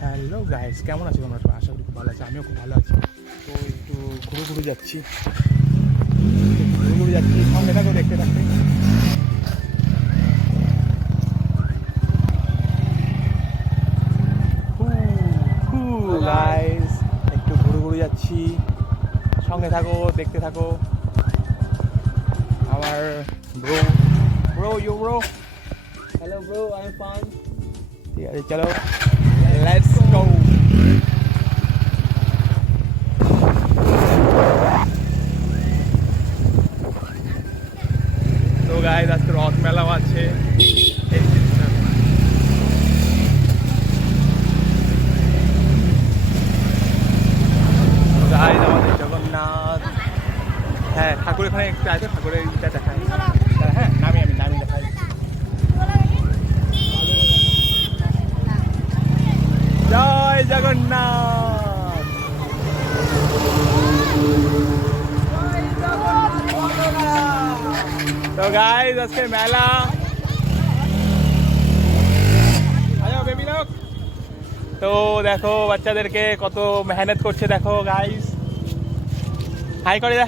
Hello guys, কেমন আছো তোমরা সবাই? আশা করি খুব ভালো আছো, আমিও খুব ভালো আছি। তো একটু ঘুরে যাচ্ছি, সঙ্গে থাকো, দেখতে থাকতে। গাইস একটু ঘুরে যাচ্ছি, সঙ্গে থাকো, দেখতে থাকো। আমার bro you bro. Hello bro, I'm fine. ঠিক আছে, চলো লেটস গো। তো গাইস আজকে রথ মেলাও আছে। গাইস আমাদের জগন্নাথ, হ্যাঁ ঠাকুর এখানে একটু আছে, ঠাকুরের ইটা দেখায়। হ্যাঁ নামি দেখাই। জয় জগন্নাথ। তো গাইস আজকে মেলা, আয়ো বেবি লোক। তো দেখো বাচ্চাদেরকে কত মেহনত করছে, দেখো গাইস। হাই করে দে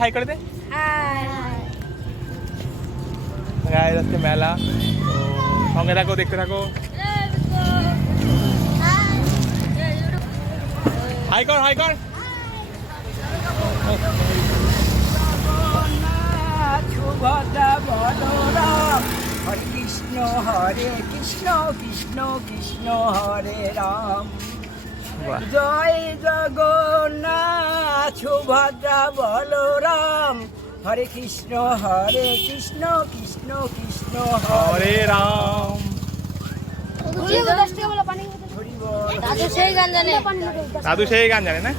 গাইস, আজকে মেলা। তো সঙ্গে থাকো, দেখতে থাকো। হাই কর। সুভদ্রা বলরাম হরে কৃষ্ণ কৃষ্ণ কৃষ্ণ হরে রাম। জয় জগন্নাথ সুভদ্রা বলরাম হরে কৃষ্ণ কৃষ্ণ কৃষ্ণ হরে রাম। দাদু সেই গান জানে না?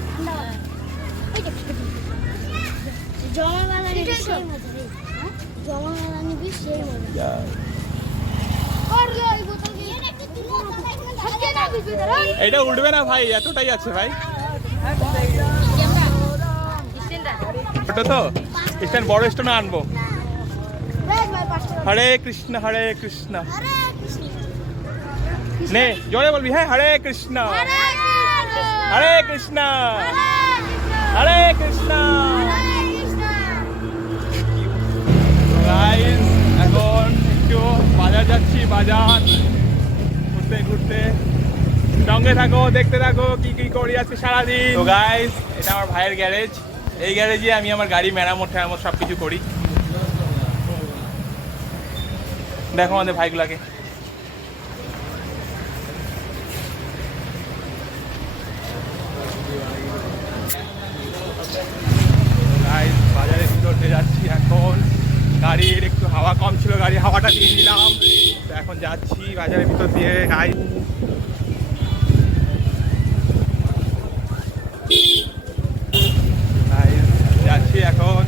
এটা উঠবে না ভাই, এতটাই আছে ভাই। ওটা তো স্ট্যান্ড, বড় স্ট্যান্ড আনবো। হরে কৃষ্ণ নে জোরে বলবি। হ্যাঁ, হরে কৃষ্ণ গাইস এখন একটু বাজার যাচ্ছি, বাজার ঘুরতে। সঙ্গে থাকো, দেখতে থাকো কি করি আজকে সারাদিন। তো গাইস এটা আমার ভাইয়ের গ্যারেজ, এই গ্যারেজে আমি আমার গাড়ি মেরামত সব কিছু করি। দেখো আমাদের ভাইগুলাকে। বাজারের ভিতর দিয়ে যাচ্ছি এখন। গাড়ির একটু হাওয়া কম ছিল, গাড়ি হাওয়াটা দিয়ে দিলাম। তো এখন যাচ্ছি বাজারের ভিতর দিয়ে। যাচ্ছি এখন।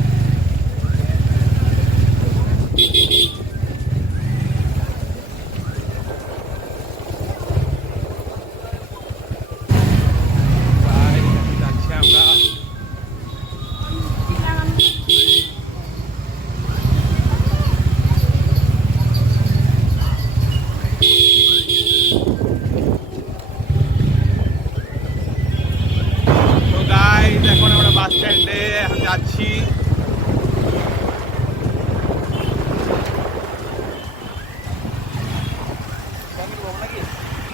এখন আমরা বাস স্ট্যান্ডে এখন যাচ্ছি।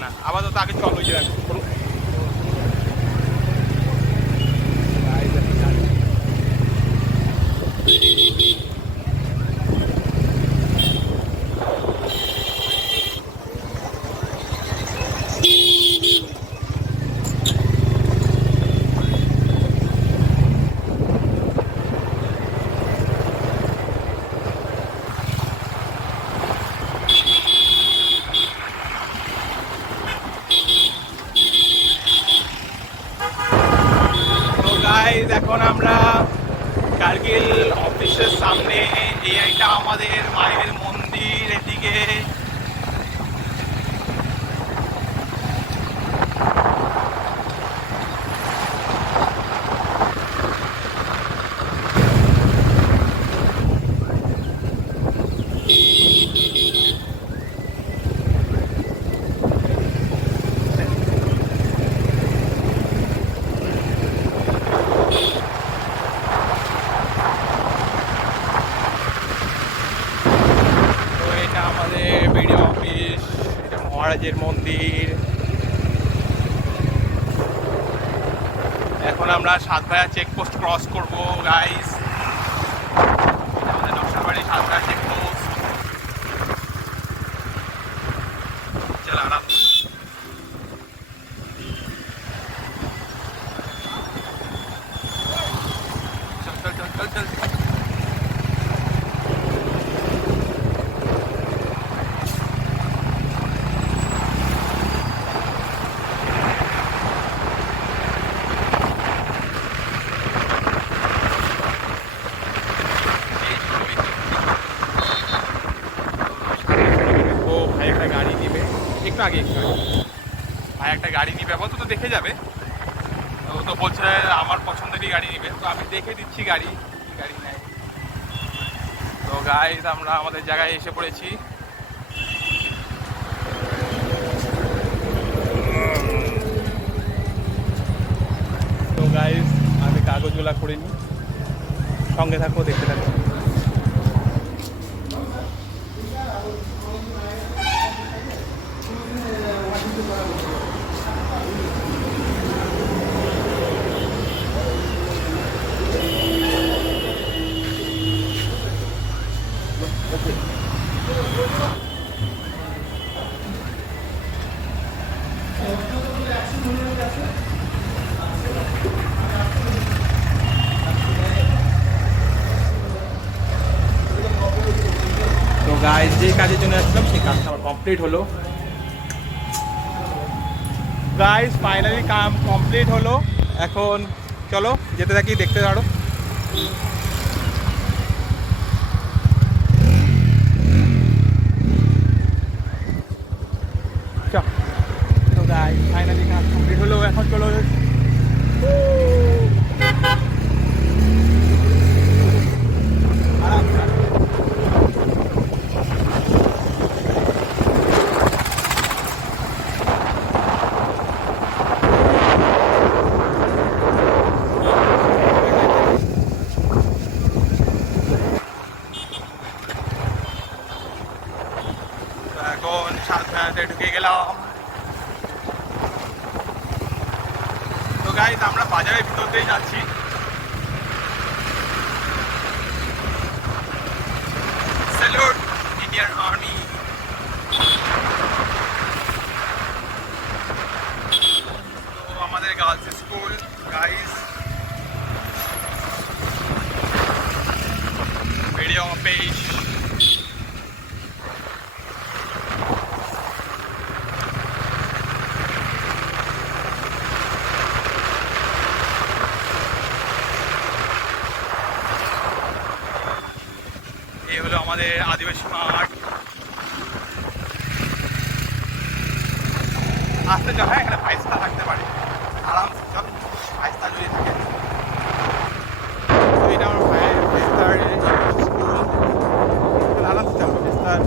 না আপাতত আগে চল, ওই যে এখন আমরা কার্গিল অফিসের সামনে। এইটা আমাদের মায়ের মন্দির, এদিকে আমরা সাতভায়া চেকপোস্ট ক্রস করবো গাইস। আমাদের নকশালবাড়ি সাতভায়া চেকপোস্ট। চল আরাম। চল চল চল চল চল। আগে ভাই একটা গাড়ি নিবে, তো দেখে যাবে। ও তো বলছে আমার পছন্দেরই গাড়ি নিবে, তো আমি দেখে দিচ্ছি গাড়ি নেয়। তো গাইস আমরা আমাদের জায়গায় এসে পড়েছি। তো গাইস আমি কাগজগুলা করে নিই, সঙ্গে থাকো, দেখতে থাকো। গাইস যে কাজের জন্য আসলাম সেই কাজটা আমার কমপ্লিট হলো। গাইস ফাইনালি কাম কমপ্লিট হলো। এখন চলো যেতে থাকি, দেখতে পারো। তো গাইস ফাইনালি কাজ কমপ্লিট হলো। এখন চলো ঢুকে গেলাম। তো গাইস আমরা বাজারের ভিতর দিয়ে যাচ্ছি। Salute Indian army. তো আমাদের girls school guys, video page. এই হলো আমাদের আদিবাসী মাঠ। আসতে যাও, হ্যাঁ এখানে ফাইস্তা থাকতে পারে আরামসে, চল ফাইস্তা যদি থাকে। তো এটা আমার ভাইয়ের বিস্তার স্কুল, আরামসে যাবো বিস্তার।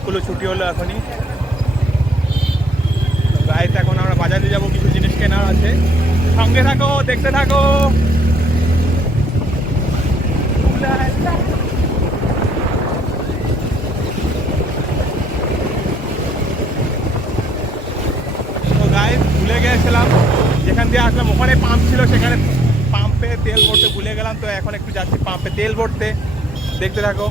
স্কুলও ছুটি হলো এখনই। গাইস এখন আমরা বাজারে যাবো, কিছু জিনিস কেনার আছে, সঙ্গে থাকো, দেখতে থাকো। তো গাইস ভুলে গিয়েছিলাম, যেখান দিয়ে আসলাম ওখানে পাম্প ছিল, সেখানে পাম্পে তেল ভরতে ভুলে গেলাম। তো এখন একটু যাচ্ছি পাম্পে তেল ভরতে, দেখতে থাকো।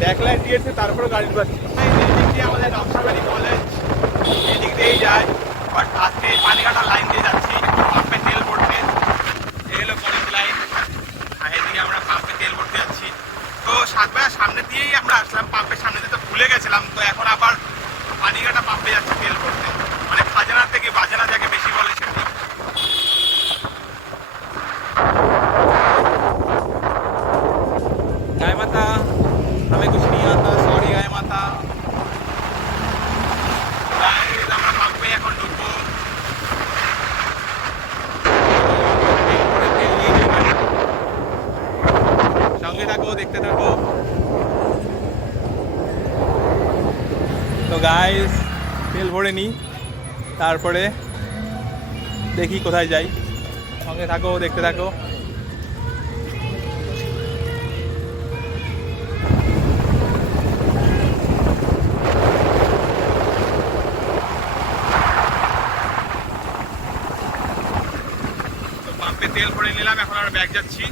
ব্যাকলাইট দিয়েছে, তারপরে গাড়ি পাচ্ছি। এদিক দিয়ে আমাদের নকশালবাড়ি কলেজ, এদিক দিয়েই যায়। বাট আজকে পানিঘাটা লাইন দিয়ে যাচ্ছি পাম্পে তেল ভরতে। এই হলো কলেজ লাইন, আর এদিকে আমরা পাম্পে তেল ভরতে যাচ্ছি। তো সাতভায়ার সামনে দিয়েই আমরা আসলাম, পাম্পের সামনে দিয়ে তো ভুলে গেছিলাম। তো এখন আবার পানিঘাটা পাম্পে যাচ্ছি তেল ভরতে, মানে খাজানার থেকে বাজানা যাকে বেশি বলে সেটি। দেখতে থাকো। তো গাইস তেল ভরে নিই, তারপরে দেখি কোথায় যাই। সঙ্গে থাকো, দেখতে থাকো। পাম্পে তেল ভরে নিলাম, এখন আমরা ব্যাগ যাচ্ছি।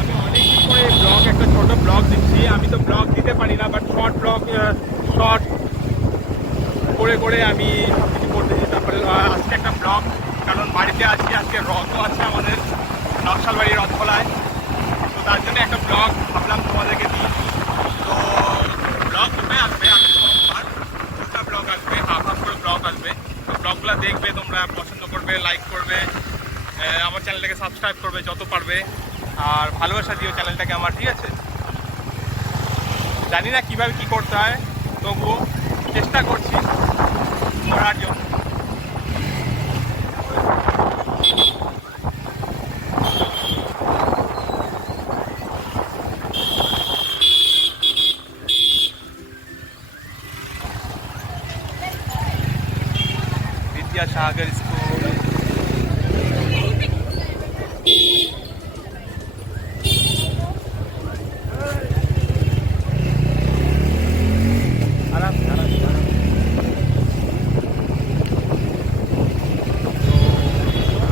আমি অনেকদিন পরে ব্লগ, একটা ছোট ব্লগ দিচ্ছি। আমি তো ব্লগ দিতে পারি না, বাট শর্ট ব্লগ, শর্ট করে করে আমি সব কিছু করতেছি। তারপরে আজকে একটা ব্লগ, কারণ বাড়িতে আছি, আজকে রথও আছে আমাদের নকশালবাড়ি রথখোলায়। তো তার জন্য একটা ব্লগ ভাবলাম তোমাদেরকে দিই। তো ব্লগ দুটোই আসবে, আমি সোমবার দুটা ব্লগ আসবে, হাফ হাফ করে ব্লগ আসবে। তো ব্লগগুলো দেখবে, তোমরা পছন্দ করবে, লাইক করবে, আমার চ্যানেলটাকে সাবস্ক্রাইব করবে যত পারবে, আর ভালোবাসা দিও চ্যানেলটাকে আমার, ঠিক আছে? জানি না কীভাবে কী করতে হয়, তবুও চেষ্টা করছি করার জন্য। विद्यासागर स्कूल,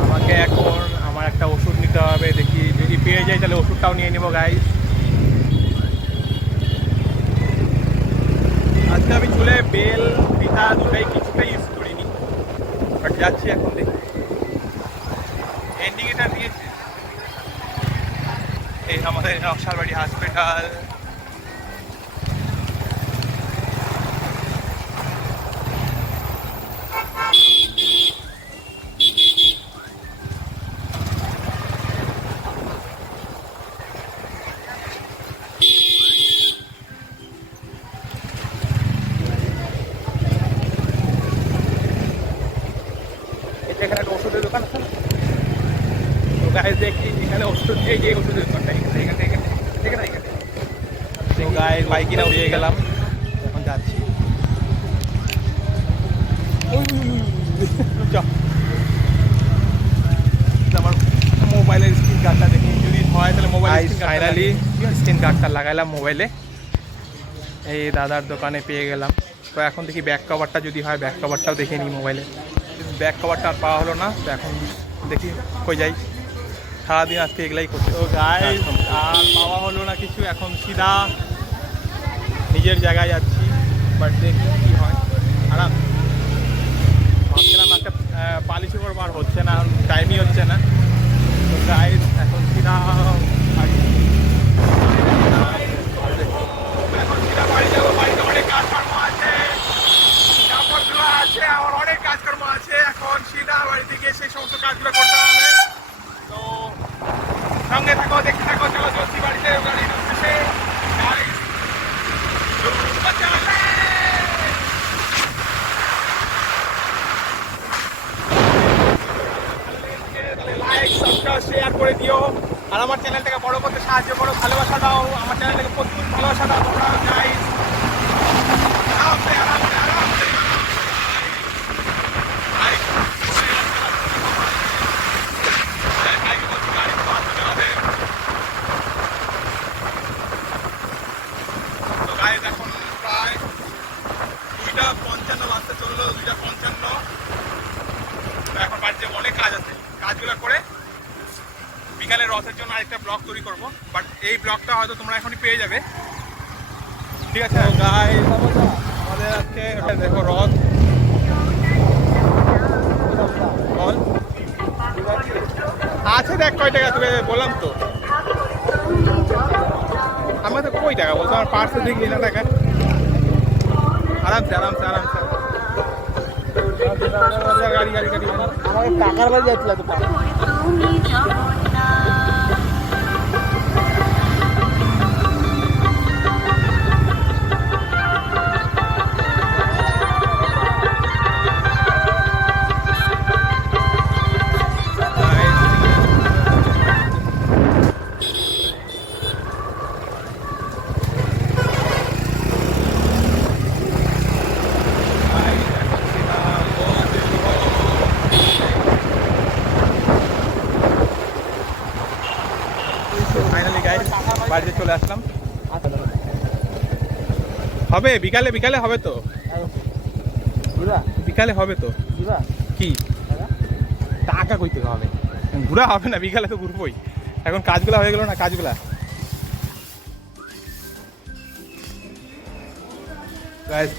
আমাকে এখন আমার একটা ওষুধ নিতে হবে। দেখি যদি পেয়ে যাই তাহলে ওষুধটাও নিয়ে নেবো গাইস। আজকে আমি চুলে বেল পিঠা দুটাই কিছুটাই ইউজ করিনি, বাট যাচ্ছি এখন। দেখি ইন্ডিকেটার দিয়েছে, এই আমাদের নকশালবাড়ি হসপিটাল। এখানে একটা ওষুধের দোকান আছে, তো গাইস দেখি এখানে ওষুধ, এই যে ওষুধের দোকানটা এখানে। তো গাইস বাইকে না উড়িয়ে গেলাম, এখন যাচ্ছি। আমার মোবাইলের স্ক্রিন গার্ডটা দেখি, যদি হয় তাহলে মোবাইল ফাইনালি স্ক্রিন গার্ডটা লাগাইলাম মোবাইলে, এই দাদার দোকানে পেয়ে গেলাম। তো এখন দেখি ব্যাক কভারটা যদি হয়, ব্যাক কভারটাও দেখে নিই মোবাইলে। ব্যাক কভারটা আর পাওয়া হলো না, তো এখন দেখি কই যাই। সারাদিন আজকে এগুলাই করছে। ও গাইস আর পাওয়া হলো না কিছু, এখন সিধা নিজের জায়গায় যাচ্ছি, বাট দেখি কী হয়। আরাম ভাবছিলাম একটা পালিশ ওভার বার হচ্ছে না, টাইমই হচ্ছে না। তো গাইস এখন সিধা বাড়ি যাবো। বাড়িতে অনেক কাজকর্ম আছে, আমার অনেক কাজকর্ম আছে। এখন সিধা বাড়িতে গিয়ে সেই সমস্ত কাজগুলো করতে হবে। তো সঙ্গে থাকো, দেখতে থাকো, চলো চলছি বাড়িতে। গাড়ি ঢুকতেছে। লাইক সাবস্ক্রাইব শেয়ার করে দিও, আর আমার চ্যানেলটাকে বড় করতে সাহায্য করো, ভালোবাসা দাও আমার চ্যানেলটাকে, প্রচুর ভালোবাসা দাও তোমরা গাইস। এখন প্রায় 2:55 বাজতে চললো, 2:55। এখন বাড়িতে অনেক কাজ আছে, কাজগুলো করে বিকালে রথের জন্য আরেকটা ব্লগ তৈরি করবো, বাট এই ব্লগটা হয়তো তোমরা এখনই পেয়ে যাবে, ঠিক আছে? গাইস আমাদের আজকে দেখো রথ, বল আছে, দেখ কয় টাকা তোকে বললাম তো। আমার তো কই টাকা বলতো, আমার পার্সে দেখলি না টাকা। আরামসে আরামসে আরামসে গাড়ি গাড়ি গাড়ি আমাকে টাকার বাড়ি যাচ্ছিল তো। চলে আসলাম। হবে বিকালে, বিকালে হবে তো, বিকালে হবে তো। কি টাকা কইতে হবে, ঘুরা হবে না, বিকালে তো ঘুরবোই। এখন কাজগুলা হয়ে গেল না, কাজগুলা।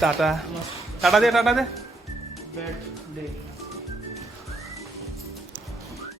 টাটা টাটা দে, টাটা দে।